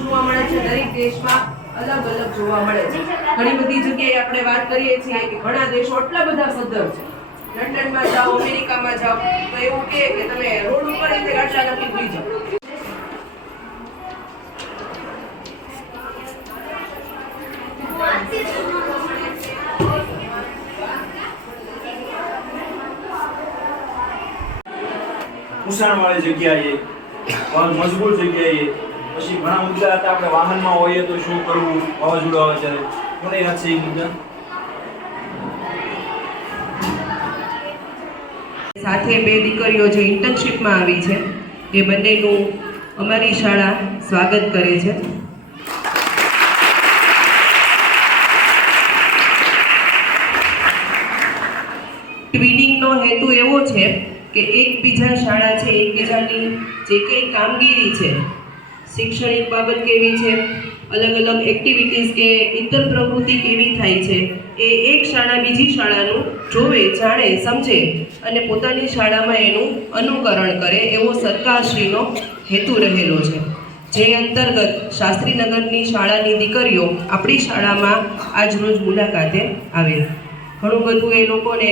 જોવા મળે છે, દરેક દેશમાં અલગ અલગ જોવા મળે છે. ઘણી બધી જગ્યાએ આપણે વાત કરીએ છીએ ઘણા દેશો આટલા બધા સદ્ધર છે. લંડનમાં જાઓ, અમેરિકામાં જાઓ, તો એવું કે તમે રોડ ઉપર રીતે ગાટલા નથી ભૂલી જાઓ. ઉષાણવાળી જગ્યાએ મજબૂત જગ્યાએ. પછી ઘણા મુદ્દા હતા, આપણે વાહનમાં હોઈએ તો શું કરવું, વાવાઝોડું આવે ત્યારે. મને યાદ છે એ મુદ્દા? સાથે બે દીકરીઓ જે ઇન્ટર્નશીપમાં આવી છે, એ બંનેનું અમારી શાળા સ્વાગત કરે છે. ટ્વિનિંગનો હેતુ એવો છે કે એકબીજા શાળા છે, એકબીજાની જે કંઈ કામગીરી છે, શૈક્ષણિક બાબત કેવી છે, અલગ અલગ એક્ટિવિટીઝ કે ઇતર પ્રવૃત્તિ કેવી થાય છે, એ એક શાળા બીજી શાળાનું જોવે, જાણે, સમજે અને પોતાની શાળામાં એનું અનુકરણ કરે એવો સરકારશ્રીનો હેતુ રહેલો છે. જે અંતર્ગત શાસ્ત્રીનગરની શાળાની દીકરીઓ આપણી શાળામાં આજરોજ મુલાકાતે આવે ઘણું બધું એ લોકોને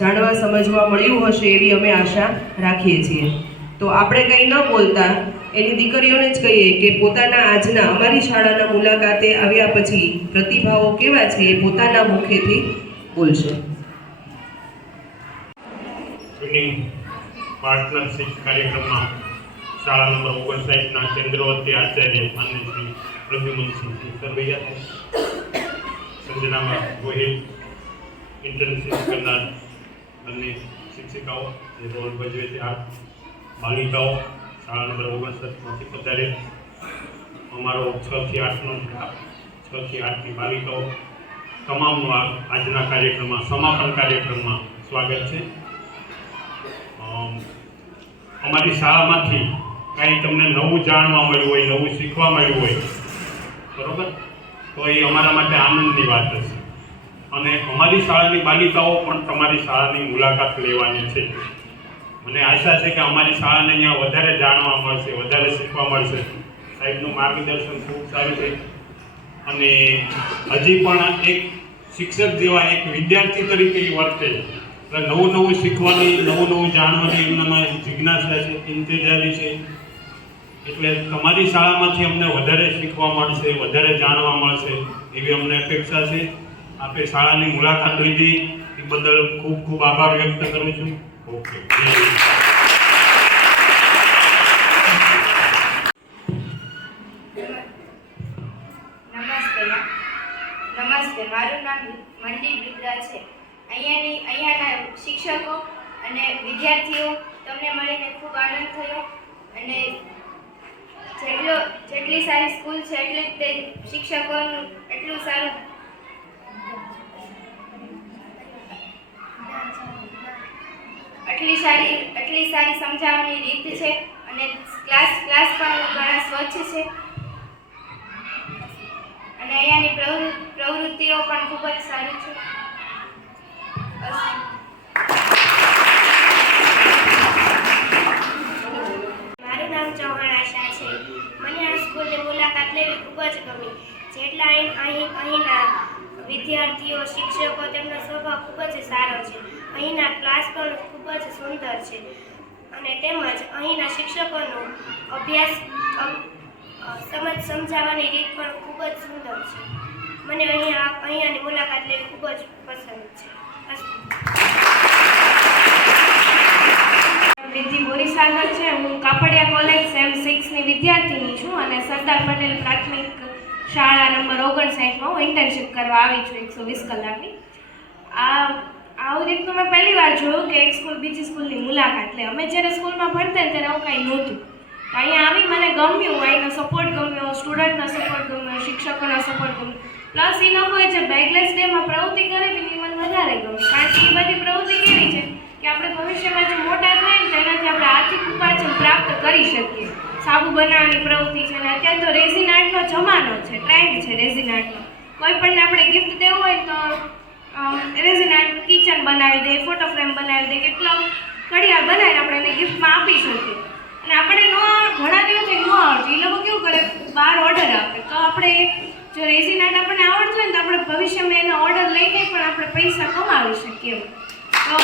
જાણવા, સમજવા મળ્યું હશે એવી અમે આશા રાખીએ છીએ. તો આપણે કંઈ ન બોલતા, એની દીકરીઓને જ કહીએ કે પોતાના આજના અમારી શાળાના મુલાકાતે આવ્યા પછી પ્રતિભાવો કેવા છે એ પોતાના મુખેથી બોલશે. પાર્ટનરશિપ કાર્યક્રમમાં શાળા નંબર ઓગણસાઠના કેન્દ્રવર્તી આચાર્ય માન્ય શ્રી પ્રદ્યુમનસિંહ સરવૈયા સંજનામાં ગોહિલ ઇન્ટર્નશિપ કરનાર બંને શિક્ષિકાઓ જે રોલ ભજવે છે. આ બાલિકાઓ શાળા નંબર ઓગણસઠમાંથી પધારે. અમારો છ થી આઠનો છથી આઠની બાલિકાઓ. તમામનું આ આજના કાર્યક્રમમાં, સમાપન કાર્યક્રમમાં સ્વાગત છે. અમારી શાળામાંથી કાંઈ તમને નવું જાણવા મળ્યું હોય, નવું શીખવા મળ્યું હોય, બરોબર? તો એ અમારા માટે આનંદની વાત હશે. અને અમારી શાળાની બાલિકાઓ પણ તમારી શાળાની મુલાકાત લેવાની છે. મને આશા છે કે અમારી શાળાને અહીંયા વધારે જાણવા મળશે, વધારે શીખવા મળશે. સાહેબનું માર્ગદર્શન ખૂબ સારું છે. અને હજી પણ એક શિક્ષક જેવા એક વિદ્યાર્થી તરીકે એ વર્તે. નવું નવું શીખવાની, નવું નવું જાણવાની એમનામાં જિજ્ઞાસા છે, ઇંતજારી છે. એટલે તમારી શાળામાંથી અમને વધારે શીખવા મળશે, વધારે જાણવા મળશે એવી અમને અપેક્ષા છે. આપે શાળાની મુલાકાત લીધી. એ બદલ ખૂબ ખૂબ આભાર વ્યક્ત કરું છું. ઓકે. નમસ્તે. મારું નામ મંડી બિદ્રા છે. અહીંયાની, અહીંયાના શિક્ષકો અને વિદ્યાર્થીઓ તમને મળીને ખૂબ આનંદ થયો. અને જેટલો, જેટલી સારી સ્કૂલ છે, એટલી જ તે શિક્ષકોનું એટલું સારું આટલી સારી આટલી સારી સમજાવવાની રીત છે અને ક્લાસ ક્લાસ પણ ઘણા સ્વચ્છ છે. અને અહીંયાની પ્રવૃ- પ્રવૃત્તિઓ પણ ખૂબ જ સારી છે. મારું નામ ચૌહાણ આશા છે. મને આ સ્કૂલની મુલાકાત લેવી ખૂબ જ ગમી. જેટલા અહીં, અહીંના વિદ્યાર્થીઓ, શિક્ષકો, તેમનો સ્વભાવ ખૂબ જ સારો છે. અહીંના ક્લાસ પણ ખૂબ જ સુંદર છે. અને તેમજ અહીંના શિક્ષકોનો અભ્યાસ સમજ સમજાવવાની રીત પણ ખૂબ જ સુંદર છે. મને અહીંયા, અહીંયાની મુલાકાત લેવી ખૂબ જ પસંદ છે. વિધિ બોરીસાગર છે. હું કાપડિયા કોલેજ સેમ સિક્સની વિદ્યાર્થીની છું અને સરદાર પટેલ પ્રાથમિક શાળા નંબર ઓગણસાઠમાં હું ઇન્ટર્નશીપ કરવા આવી છું એકસો વીસ કલાકની. આ આવું રીતનું મેં પહેલી વાર જોયું કે એક સ્કૂલ બીજી સ્કૂલની મુલાકાત લે. અમે જ્યારે સ્કૂલમાં ભણતા ત્યારે આવું કાંઈ નહોતું. અહીંયા આવી મને ગમ્યું, અહીંનો સપોર્ટ ગમ્યો સ્ટુડન્ટનો સપોર્ટ ગમ્યો, શિક્ષકોનો સપોર્ટ ગમ્યો. પ્લસ એ લોકોએ જે બેગલેસ ડેમાં પ્રવૃત્તિ કરી હતી મને વધારે ગમે. કારણ કે એ બધી પ્રવૃત્તિ કેવી છે કે આપણે ભવિષ્યમાં જો મોટા થાય ને તેનાથી આપણે આર્થિક ઉપાર્જન પ્રાપ્ત કરી શકીએ. સાબુ બનાવવાની પ્રવૃત્તિ છે અને અત્યારે તો રેઝિન આર્ટનો જમાનો છે ટ્રેન્ડ છે રેઝિન આર્ટનો કોઈ પણ આપણે ગિફ્ટ દેવું હોય તો રેઝિન કિચન બનાવી દે ફોટો ફ્રેમ બનાવી દે, કેટલો ઘડિયાળ બનાવીને આપણે એને ગિફ્ટમાં આપી શકીએ. અને આપણે ન ઘણા દિવસે ન આવડતું. એ લોકો કેવું કરે? બહાર ઓર્ડર આપે. તો આપણે જો રેઝિન આપણને આવડતું હોય ને તો આપણે ભવિષ્યમાં એનો ઓર્ડર લઈને પણ આપણે પૈસા કમાવી શકીએ. તો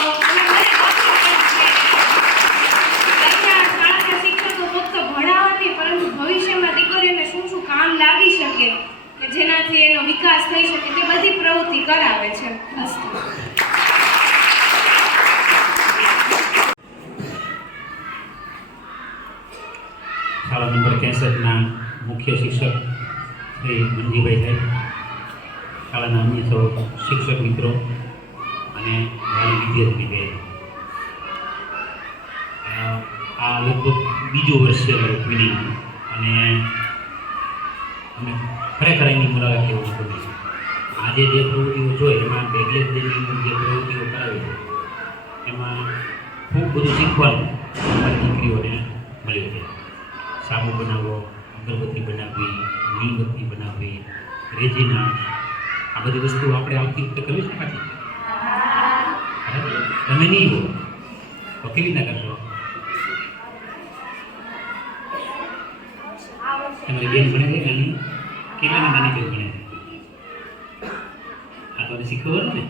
શિક્ષકો ફક્ત ભણાવવાની પરંતુ ભવિષ્યમાં દીકરીઓને શું શું કામ લાગી શકે કે જેનાથી એનો વિકાસ થઈ શકે તે બધી પ્રવૃત્તિ કરાવે છે અસ્તુ શાળા નંબર ત્રેસઠના મુખ્ય શિક્ષક શ્રી મંજીભાઈ સાહેબ, શાળાના અન્ય સૌ શિક્ષક મિત્રો અને વાલી વિદ્યાર્થી બેન. આ લગભગ બીજું વર્ષ છે રૂપિણી અને અમે ખરેખર એની મુલાકાત લેવું ગમી છે. આજે જે પ્રવૃત્તિઓ જોઈ, એમાં બેગલેસ દેવીની જે પ્રવૃત્તિઓ કરાવી, એમાં ખૂબ બધું શીખવાનું અમારી દીકરીઓને સાબુ બનાવવો અગરબત્તી બનાવવી, મીણબત્તી બનાવવી, રેજીના, આ બધી વસ્તુઓ આપણે આવતી વખતે કરવી છે પાછી? તમે નહીં હો. તો કેવી રીતના કરશો? તમારી બેન ભણે છે નાની? કેટલાની નાની બેન ભણે છે? આ તો એને શીખવવાનું ને?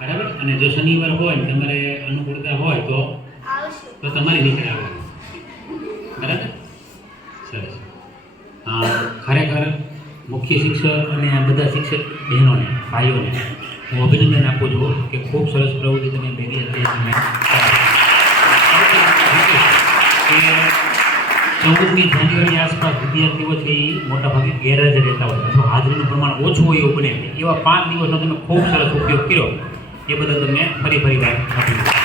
બરાબર? અને જો શનિવાર હોય તમારે અનુકૂળતા હોય તો? તો તમારી નીકળે આવે બરાબર? ખરેખર મુખ્ય શિક્ષક અને બધા શિક્ષક બહેનોને, ભાઈઓને હું અભિનંદન આપું છું કે ખૂબ સરસ પ્રવૃત્તિ તમે ભેગી હતી ચૌદમી જાન્યુઆરી આસપાસ વિદ્યાર્થીઓ છે એ મોટાભાગે ગેરહાજર રહેતા હોય અથવા હાજરીનું પ્રમાણ ઓછું હોય એવું બને. એવા પાંચ દિવસનો તમે ખૂબ સરસ ઉપયોગ કર્યો. એ બદલ તમને ફરી ફરી વાત આપી